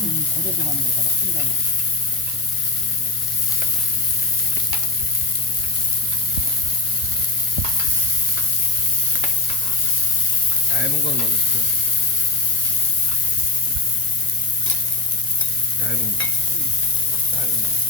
고래 들어가는 거잖아, 신장에. 얇은 건 먼저 시켜야 돼. 얇은 거. 얇은 거.